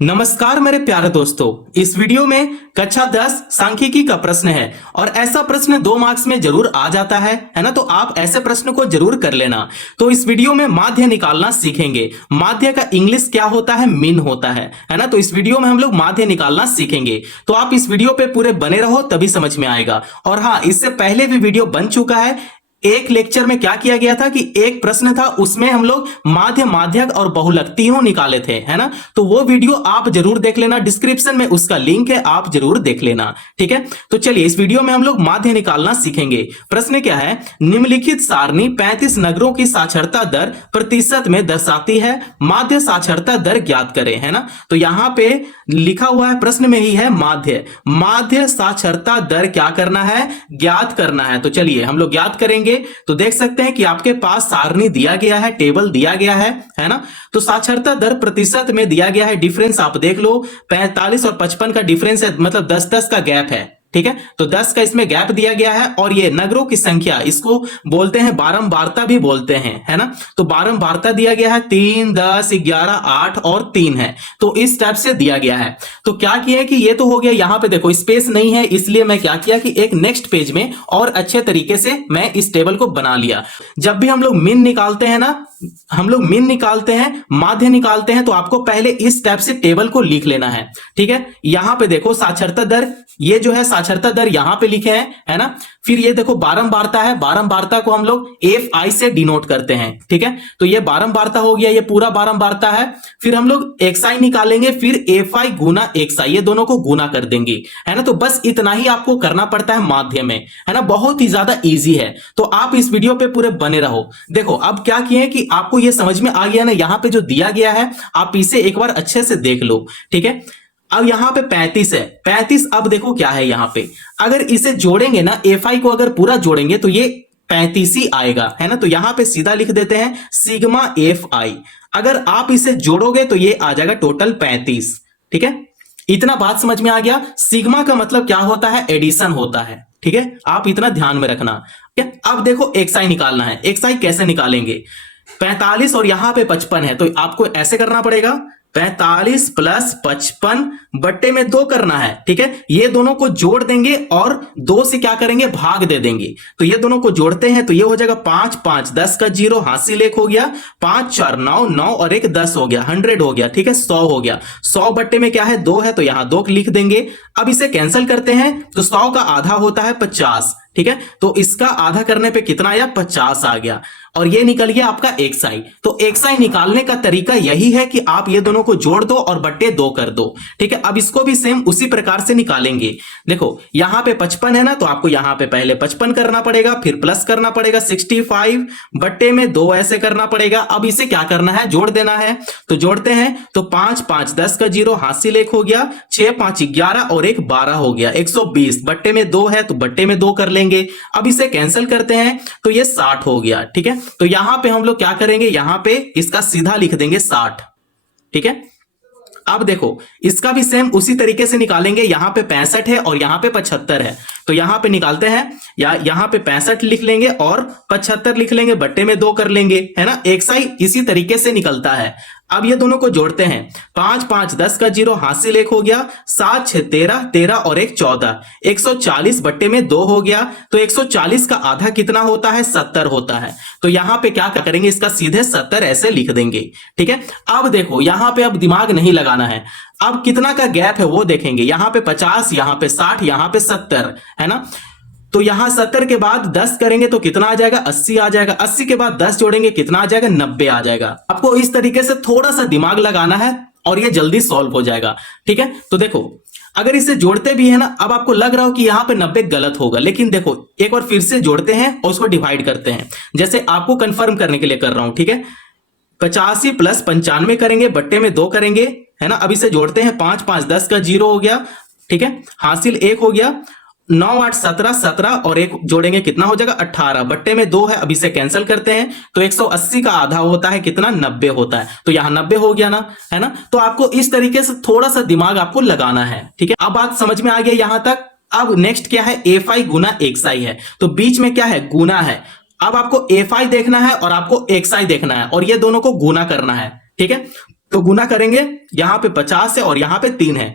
नमस्कार मेरे प्यारे दोस्तों। इस वीडियो में कक्षा 10 सांख्यिकी का प्रश्न है और ऐसा प्रश्न 2 मार्क्स में जरूर आ जाता है ना। तो आप ऐसे प्रश्न को जरूर कर लेना। तो इस वीडियो में माध्य निकालना सीखेंगे। माध्य का इंग्लिश क्या होता है? मीन होता है ना। तो इस वीडियो में हम लोग माध्य निकालना सीखेंगे। तो आप इस वीडियो पे पूरे बने रहो तभी समझ में आएगा। और हाँ, इससे पहले भी वीडियो बन चुका है। एक लेक्चर में क्या किया गया था कि एक प्रश्न था, उसमें हम लोग माध्य, माध्यक और बहुलक तीनों निकाले थे, है ना। तो वो वीडियो आप जरूर देख लेना, डिस्क्रिप्शन में उसका लिंक है, आप जरूर देख लेना। ठीक है, तो चलिए इस वीडियो में हम लोग माध्य निकालना सीखेंगे। प्रश्न क्या है? निम्नलिखित सारणी 35 नगरों की साक्षरता दर प्रतिशत में दर्शाती है, माध्य साक्षरता दर ज्ञात करें, है ना। तो यहां पे लिखा हुआ है, प्रश्न में ही है माध्य, माध्य साक्षरता दर क्या करना है? ज्ञात करना है। तो चलिए हम लोग ज्ञात करेंगे। तो देख सकते हैं कि आपके पास सारणी दिया गया है, टेबल दिया गया है ना। तो साक्षरता दर प्रतिशत में दिया गया है। डिफरेंस आप देख लो, 45 और 55 का डिफरेंस है, मतलब 10-10 का गैप है। ठीक है, तो 10 का इसमें गैप दिया गया है। और ये नगरों की संख्या, इसको बोलते हैं बारंबारता भी बोलते हैं, है ना। तो बारंबारता दिया गया है 3, 10, 11, 8 और 3 है। तो इस टाइप से दिया गया है। तो क्या किया कि ये तो हो गया, यहां पे देखो स्पेस नहीं है, इसलिए मैं क्या किया कि एक नेक्स्ट पेज में और अच्छे तरीके से मैं इस टेबल को बना लिया। जब भी हम लोग मीन निकालते हैं ना, हम लोग मीन निकालते हैं, माध्य निकालते हैं, तो आपको पहले इस टाइप से टेबल को लिख लेना है। ठीक है, यहां पे देखो साक्षरता दर, ये जो है साक्षरता दर यहां पे लिखे हैं, है ना। फिर ये देखो बारंबारता है, बारंबारता को हम लोग FI से डिनोट करते हैं। ठीक है, तो ये बारंबारता हो गया, ये पूरा बारंबारता है। फिर हम लोग XI निकालेंगे, फिर FI गुना XI, ये दोनों को गुना कर देंगे, है ना। तो बस इतना ही आपको करना पड़ता है माध्य में, है ना। बहुत ही ज्यादा इजी है। तो आप इस वीडियो पे पूरे बने रहो। देखो अब क्या किए कि आपको ये समझ में आ गया ना, यहां पे जो दिया गया है आप इसे एक बार अच्छे से देख लो। ठीक है, अब यहां पे 35 है, 35। अब देखो क्या है यहां पे, अगर इसे जोड़ेंगे ना, FI को अगर पूरा जोड़ेंगे तो ये 35 ही आएगा, है ना। तो यहां पे सीधा लिख देते हैं सिग्मा FI। अगर आप इसे जोड़ोगे तो ये आ जाएगा टोटल 35। ठीक है, इतना बात समझ में आ गया। सिग्मा का मतलब क्या होता है? एडिशन होता है। ठीक है, आप इतना ध्यान में रखना। ठीक है, अब देखो XI निकालना है। XI कैसे निकालेंगे? 45 और यहां पे 55 है, तो आपको ऐसे करना पड़ेगा, 45 प्लस 55 बट्टे में 2 करना है। ठीक है, ये दोनों को जोड़ देंगे और 2 से क्या करेंगे? भाग दे देंगे। तो ये दोनों को जोड़ते हैं तो ये हो जाएगा 5, 5, 10 का 0, हासिल 1 हो गया, 5, 4, 9, 9 और 1 10 हो गया, 100 हो गया। ठीक है, 100 हो गया। 100 बट्टे में क्या है? 2 है, तो यहां 2 लिख देंगे। अब इसे कैंसिल करते हैं तो 100 का आधा होता है 50। ठीक है, तो इसका आधा करने पे कितना आया? 50 आ गया। और ये निकल गया आपका XI। तो XI निकालने का तरीका यही है कि आप ये दोनों को जोड़ दो और बट्टे 2 कर दो। ठीक है, अब इसको भी सेम उसी प्रकार से निकालेंगे। देखो यहां पे 55 है ना, तो आपको यहां पे पहले 55 करना पड़ेगा, फिर प्लस करना पड़ेगा 65 बट्टे में 2 ऐसे करना पड़ेगा। अब इसे क्या करना है? जोड़ देना है। तो जोड़ते हैं तो 5, 5, 10 का 0, हासिल 1 हो गया, 6, 5, 11 और 1 12 हो गया, 120 बट्टे में 2 है तो बट्टे में 2 कर लेंगे। अब इसे कैंसिल करते हैं तो ये 60 हो गया। ठीक है, तो यहां पे हम लोग क्या करेंगे? यहां पे इसका सीधा लिख देंगे 60। ठीक है, अब देखो इसका भी सेम उसी तरीके से निकालेंगे। यहां पे 65 है और यहां पे 75 है, तो यहां पे निकालते हैं, या यहां पे 65 लिख लेंगे और 75 लिख लेंगे, बट्टे में 2 कर लेंगे, है ना। XI इसी तरीके से निकलता है। अब ये दोनों को जोड़ते हैं, 5, 5, 10 का 0, हासिल 1 हो गया, 7, 6, 13, 13 और 1 14, 140 बट्टे में 2 हो गया। तो 140 का आधा कितना होता है? 70 होता है। तो यहां पे क्या करेंगे? इसका सीधे 70 ऐसे लिख देंगे। ठीक है, अब देखो यहां पे अब दिमाग नहीं लगाना है। अब कितना का गैप है वो देखेंगे। यहां पे 50, यहां पे 60, यहां पे 70, है ना। तो यहां 70 के बाद 10 करेंगे तो कितना आ जाएगा? 80 आ जाएगा। 80 के बाद 10 जोड़ेंगे, कितना आ जाएगा? 90 आ जाएगा। आपको इस तरीके से थोड़ा सा दिमाग लगाना है और ये जल्दी सॉल्व हो जाएगा। ठीक है, तो देखो अगर इसे जोड़ते भी है ना, अब आपको लग रहा हो कि यहां पे 90 गलत होगा, लेकिन देखो एक बार फिर से जोड़ते हैं और उसको डिवाइड करते हैं, जैसे आपको कंफर्म करने के लिए कर रहा हूं। ठीक है, 85 प्लस 95 करेंगे, बट्टे में 2 करेंगे, है ना। अब इसे जोड़ते हैं, 5, 5, 10 का 0 हो गया। ठीक है, हासिल 1 हो गया, 9, 8, 17, 17 और 1 जोड़ेंगे, कितना हो जाएगा? 18 बट्टे में 2 है। अब इसे कैंसिल करते हैं तो 180 का आधा होता है कितना? 90 होता है। तो यहां 90 हो गया ना, है ना। तो आपको इस तरीके से थोड़ा सा दिमाग आपको लगाना है। ठीक है, अब बात समझ में आ गया यहां तक। अब नेक्स्ट क्या है? FI गुना XI है, तो बीच में क्या है? गुना है। अब आपको FI देखना है और आपको XI देखना है और ये दोनों को गुना करना है। ठीक है, तो गुना करेंगे, यहां पे 50 है और यहां पे 3 है,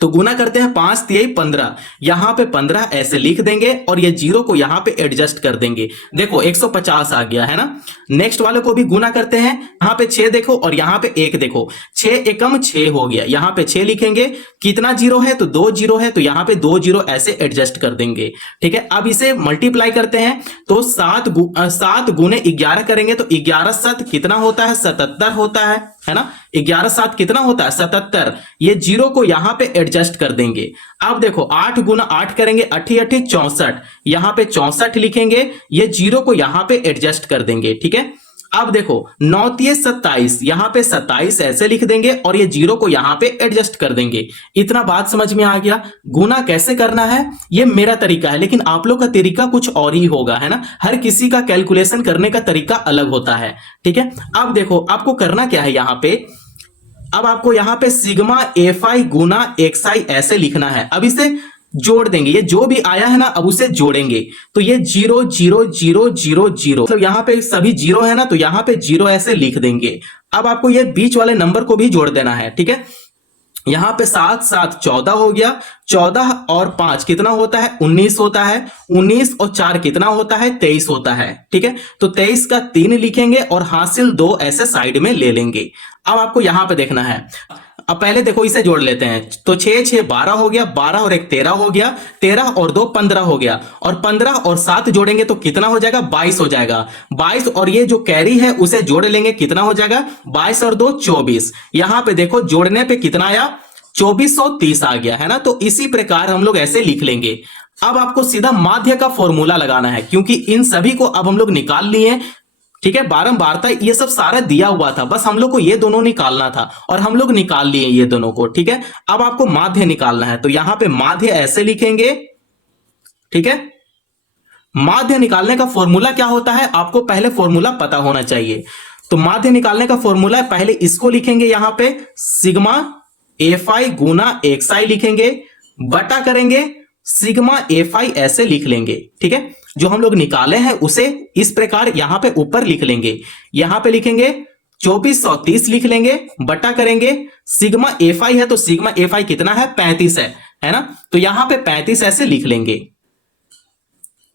तो गुना करते हैं 5 3 15, यहां पे 15 ऐसे लिख देंगे और ये जीरो को यहां पे एडजस्ट कर देंगे। देखो 150 आ गया है ना। नेक्स्ट वाले को भी गुना करते हैं, यहां पे 6 देखो और यहां पे 1 देखो, 6 एकम 6 हो गया, यहां पे 6 लिखेंगे। कितना जीरो है? तो 2 जीरो है, तो यहां पे 2 जीरो ऐसे एडजस्ट कर देंगे। ठीक है, अब इसे मल्टीप्लाई करते हैं, तो 7 गुने 11 करेंगे तो 11 7 कितना होता है? 77 होता है ना। 11 7 कितना होता है? 77। ये जीरो को यहां पे एडजस्ट कर देंगे। अब देखो 8 गुना 8 करेंगे, 8 8 64, यहां पे 64 लिखेंगे, ये जीरो को यहां पे एडजस्ट कर देंगे। ठीक है, अब देखो 9 3 27, यहां पे 27 ऐसे लिख देंगे और ये जीरो को यहां पे एडजस्ट कर देंगे। इतना बात समझ में आ गया? गुना कैसे करना है ये मेरा तरीका है, लेकिन आप लोग का तरीका कुछ और ही होगा, है ना। हर किसी का कैलकुलेशन करने का तरीका अलग होता है। ठीक है, अब देखो आपको करना क्या है, यहां पे अब आपको यहां पे सिग्मा एफआई गुना एक्सआई ऐसे लिखना है। अब इसे जोड़ देंगे, ये जो भी आया है ना अब उसे जोड़ेंगे, तो ये 0 0 0 0 0, मतलब यहां पे सभी जीरो है ना, तो यहां पे जीरो ऐसे लिख देंगे। अब आपको ये बीच वाले नंबर को भी जोड़ देना है। ठीक है, यहां पे 7 7 14 हो गया, 14 और 5 कितना होता है? 19 होता है, 19 और 4 कितना होता है? 23 होता है। ठीक है, तो 23 का 3 लिखेंगे और हासिल 2 ऐसे साइड में ले लेंगे। अब आपको यहां पे देखना है, अब पहले देखो इसे जोड़ लेते हैं, तो 6 6 12 हो गया, 12 और 1 13 हो गया, 13 और 2 15 हो गया, और 15 और 7 जोड़ेंगे तो कितना हो जाएगा? 22 हो जाएगा। 22 और ये जो कैरी है उसे जोड़ लेंगे, कितना हो जाएगा? 22 और 2 24। यहां पे देखो जोड़ने पे कितना आया? 2430 आ गया, है ना। तो इसी प्रकार हम लोग ऐसे लिख लेंगे। अब आपको सीधा माध्य का फॉर्मूला लगाना है, क्योंकि इन सभी को अब हम लोग निकाल लिए। ठीक है, बारंबारता ये सब सारा दिया हुआ था, बस हम लोग को ये दोनों निकालना था और हम लोग निकाल लिए ये दोनों को। ठीक है, अब आपको माध्य निकालना है, तो यहां पे माध्य ऐसे लिखेंगे। ठीक है, माध्य निकालने का फॉर्मूला क्या होता है आपको पहले फॉर्मूला पता होना चाहिए। तो माध्य निकालने का फॉर्मूला है, पहले इसको लिखेंगे, यहां पे सिग्मा एफआई गुना एक्सआई लिखेंगे, बटा करेंगे सिग्मा एफआई ऐसे लिख लेंगे। ठीक है, जो हम लोग निकाले हैं उसे इस प्रकार यहां पे ऊपर लिख लेंगे, यहां पे लिखेंगे 2430 लिख लेंगे, बटा करेंगे सिग्मा एफआई है तो सिग्मा एफआई कितना है? 35 है ना, तो यहां पे 35 ऐसे लिख लेंगे।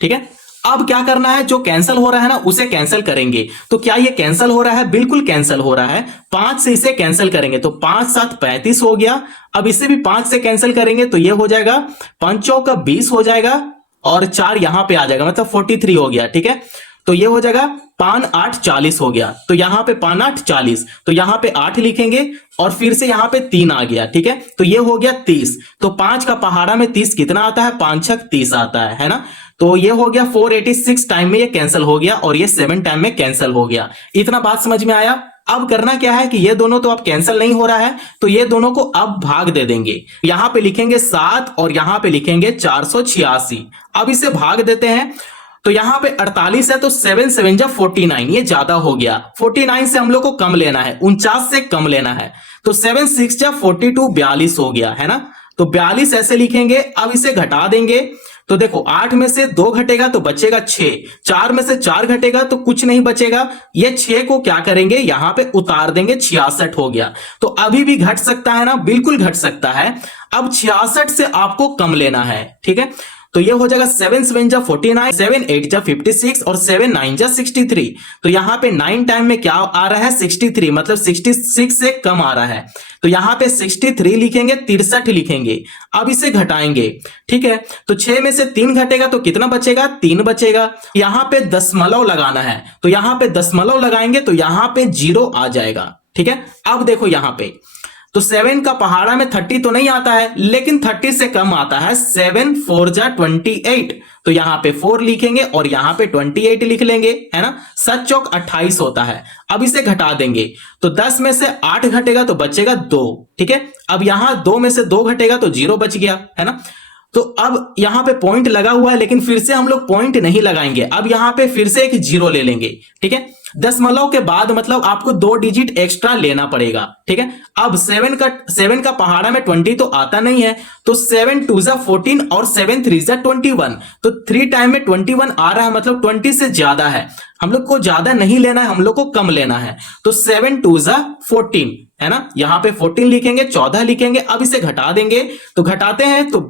ठीक है, अब क्या करना है, जो कैंसिल हो रहा है ना उसे कैंसिल करेंगे। तो क्या ये कैंसिल हो रहा है? बिल्कुल कैंसिल हो रहा है। 5 से इसे कैंसिल करेंगे तो 5 7 35 हो गया। अब इसे भी 5 से कैंसिल करेंगे तो ये हो जाएगा 5 चौका 20 हो जाएगा और 4 यहां पे आ जाएगा, मतलब 43 हो गया। ठीक है, तो ये हो जाएगा 5 8 40 हो गया, तो यहां पे 5 8 40, तो यहां पे 8 लिखेंगे और फिर से यहां पे 3 आ गया। ठीक है, तो ये हो गया 30। तो 5 का पहाड़ा में 30 कितना आता है? 5 6 30 आता है ना। तो ये हो गया 486 टाइम में ये कैंसिल हो गया और ये 7 टाइम में कैंसिल हो गया। इतना बात समझ में आया? अब करना क्या है कि ये दोनों तो अब कैंसिल नहीं हो रहा है, तो ये दोनों को अब भाग दे देंगे। यहां पे लिखेंगे 7 और यहां पे लिखेंगे 486। अब इसे भाग देते हैं, तो यहां पे 48 है तो 7 7 जा 49, ये ज्यादा हो गया। 49 से हम लोग को कम लेना है, 49 से कम लेना है, तो 7 6 जा 42, 42 हो गया, है ना। तो 42 ऐसे लिखेंगे। अब इसे घटा देंगे, तो देखो 8 में से 2 घटेगा तो बचेगा 6, 4 में से 4 घटेगा तो कुछ नहीं बचेगा। ये 6 को क्या करेंगे? यहां पे उतार देंगे, 66 हो गया। तो अभी भी घट सकता है ना, बिल्कुल घट सकता है। अब 66 से आपको कम लेना है। ठीक है, तो ये हो जाएगा 7 7 जा 49, 7 8 जा 56 और 7 9 जा 63। तो यहां पे 9 टाइम में क्या आ रहा है? 63, मतलब 66 से कम आ रहा है। तो यहां पे 63 लिखेंगे, 63 लिखेंगे। अब इसे घटाएंगे। ठीक है, तो 6 में से 3 घटेगा तो कितना बचेगा? 3 बचेगा। यहां पे दशमलव लगाना है, तो यहां पे दशमलव लगाएंगे तो यहां पे 0 आ जाएगा। ठीक है, अब देखो यहां पे तो 7 का पहाड़ा में 30 तो नहीं आता है, लेकिन 30 से कम आता है। 7 4 जा 28, तो यहां पे 4 लिखेंगे और यहां पे 28 लिख लेंगे, है ना। 7 चौक 28 होता है। अब इसे घटा देंगे, तो 10 में से 8 घटेगा तो बचेगा 2। ठीक है, अब यहां 2 में से 2 घटेगा तो 0 बच गया, है ना। तो अब यहाँ पे पॉइंट लगा हुआ है, लेकिन फिर से हम लोग पॉइंट नहीं लगाएंगे। अब यहाँ पे फिर से एक जीरो ले लेंगे, ठीक है। दशमलव के बाद मतलब आपको 2 डिजिट एक्स्ट्रा लेना पड़ेगा, ठीक है। अब 7 का पहाड़ा में 20 तो आता नहीं है, तो 7 2 जा 14 और 7 3 जा 21, तो 3 टाइम में 21 आ रहा है, मतलब 20 से ज्यादा है। हम लोग को ज्यादा नहीं लेना है, हम लोग को कम लेना है। तो 7 2 जा 14 है ना, यहाँ पे 14 लिखेंगे, 14 लिखेंगे। अब इसे घटा देंगे, तो घटाते हैं तो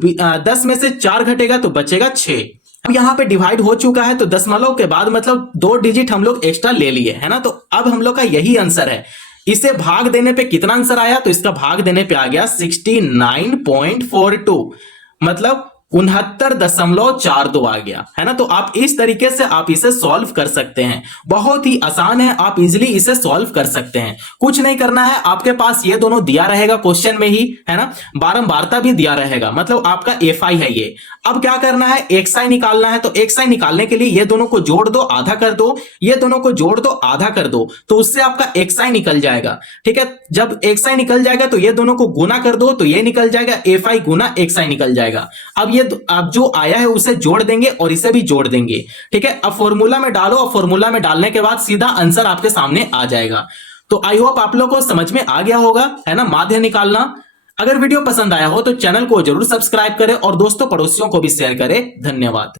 10 में से 4 घटेगा तो बचेगा 6। अब यहाँ पे डिवाइड हो चुका है, तो दशमलव के बाद मतलब 2 डिजिट हम लोग एक्स्ट्रा ले लिए, है ना। तो अब हम लोग का यही आंसर है। इसे भाग देने पे कितना आंसर आया, तो इसका भाग देने पे आ गया 69.42, मतलब 69.42 आ गया, है ना। तो आप इस तरीके से आप इसे सॉल्व कर सकते हैं, बहुत ही आसान है, आप इजीली इसे सॉल्व कर सकते हैं। कुछ नहीं करना है, आपके पास ये दोनों दिया रहेगा क्वेश्चन में ही, है ना। बारंबारता भी दिया रहेगा, मतलब आपका FI है ये। अब क्या करना है, XI निकालना है। तो XI निकालने के लिए ये दोनों को जोड़ दो, आधा कर दो, ये दोनों को जोड़ दो, आधा कर दो, तो उससे आपका XI निकल जाएगा, ठीक है। जब XI निकल जाएगा तो ये दोनों को गुना कर दो, तो ये निकल जाएगा, FI गुना XI निकल जाएगा। अब जो आया है उसे जोड़ देंगे और इसे भी जोड़ देंगे, ठीक है। अब फॉर्मूला में डालो, और फॉर्मूला में डालने के बाद सीधा आंसर आपके सामने आ जाएगा। तो आई होप आप लोग को समझ में आ गया होगा, है ना, माध्य निकालना। अगर वीडियो पसंद आया हो तो चैनल को जरूर सब्सक्राइब करें और दोस्तों पड़ोसियों को भी शेयर करें। धन्यवाद।